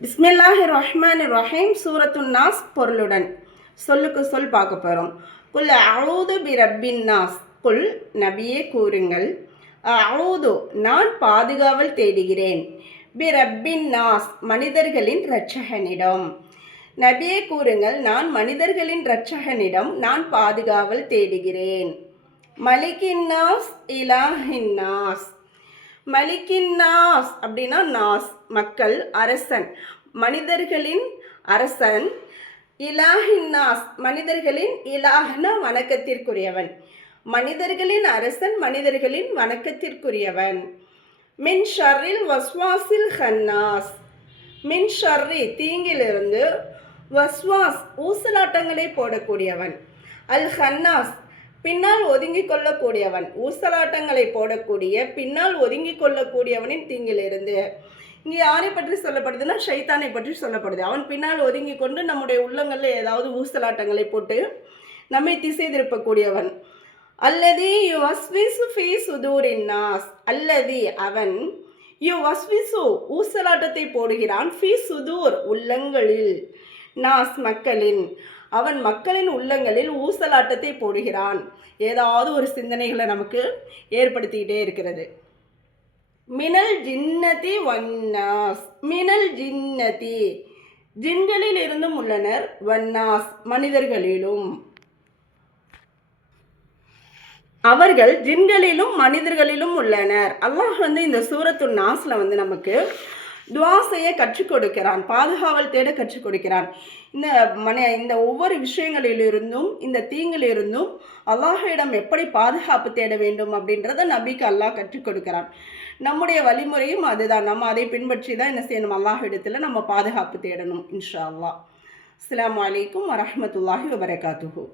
பிஸ்மில்லாஹிர் ரஹ்மானிர் ரஹீம். சூரத்துன் நாஸ் பொருளுடன் சொல்லுக்கு சொல் பார்க்க போகிறோம். குல் அஊது பி ரப்பின் நாஸ். குல் நபியே கூறுங்கள், அஊது நான் பாதுகாவல் தேடுகிறேன், பி ரப்பின் நாஸ் மனிதர்களின் இரட்சகனிடம். நபியே கூறுங்கள், நான் மனிதர்களின் இரட்சகனிடம் நான் பாதுகாவல் தேடுகிறேன். மலிக்கின் நாஸ் இலாஹின் நாஸ். மலிக்கின் நாஸ் அப்படின்னா நாஸ் மக்கள், அரசன் மனிதர்களின் அரசன். இலாஹின் நாஸ் மனிதர்களின், இலாஹ்னா வணக்கத்திற்குரியவன், மனிதர்களின் அரசன் மனிதர்களின் வணக்கத்திற்குரியவன். மின் ஷர்ரில் வஸ்வாசில் ஹன்னாஸ். மின் ஷர்ரி தீங்கிலிருந்து, வஸ்வாஸ் ஊசலாட்டங்களை போடக்கூடியவன், அல் ஹன்னாஸ் பின்னால் ஒதுங்கி கொள்ளக்கூடியவன், ஊசலாட்டங்களை போடக்கூடிய பின்னால் ஒதுங்கி கொள்ளக்கூடியவனின் தீங்கிலிருந்து. இங்கே யாரை பற்றி சொல்லப்படுதுன்னா ஷைத்தானை பற்றி சொல்லப்படுது. அவன் பின்னால் ஒதுங்கி கொண்டு நம்முடைய உள்ளங்களில் ஏதாவது ஊசலாட்டங்களை போட்டு நம்மை திசை திருப்பக்கூடியவன். அல்லதி யு வஸ்விசு ஃபீ சுதூரின் நாஸ். அல்லதி அவன், யு வஸ்விசு ஊசலாட்டத்தை போடுகிறான், ஃபீ சுதூர் உள்ளங்களில், நாஸ் மக்களின், அவன் மக்களின் உள்ளங்களில் ஊசலாட்டத்தை போடுகிறான். ஏதாவது ஒரு சிந்தனைகளை நமக்கு ஏற்படுத்திக்கிட்டே இருக்கிறது. மினல் ஜின்னதி வன்னாஸ். மினல் ஜின்னதி ஜின்களில் இருந்தும் உள்ளனர், வன்னாஸ் மனிதர்களிலும், அவர்கள் ஜின்களிலும் மனிதர்களிலும் உள்ளனர். அல்லாஹ் இந்த சூரத்துன் நாஸ்ல நமக்கு துவா செய்ய கற்றுக் கொடுக்கிறான், பாதுகாவல் தேட கற்றுக் கொடுக்கிறான். இந்த ஒவ்வொரு விஷயங்களிலிருந்தும், இந்த தீங்கிலிருந்தும் அல்லாஹிடம் எப்படி பாதுகாப்பு தேட வேண்டும் அப்படின்றத நபிக்கு அல்லாஹ் கற்றுக் கொடுக்கிறான். நம்முடைய வழிமுறையும் அதுதான். நம்ம அதை பின்பற்றி தான் என்ன செய்யணும், அல்லாஹிடத்தில் நம்ம பாதுகாப்பு தேடணும். இன்ஷா அல்லாஹ். அஸ்ஸலாமு அலைக்கும் வரஹ்மத்துல்லாஹி வபரகாத்துஹு.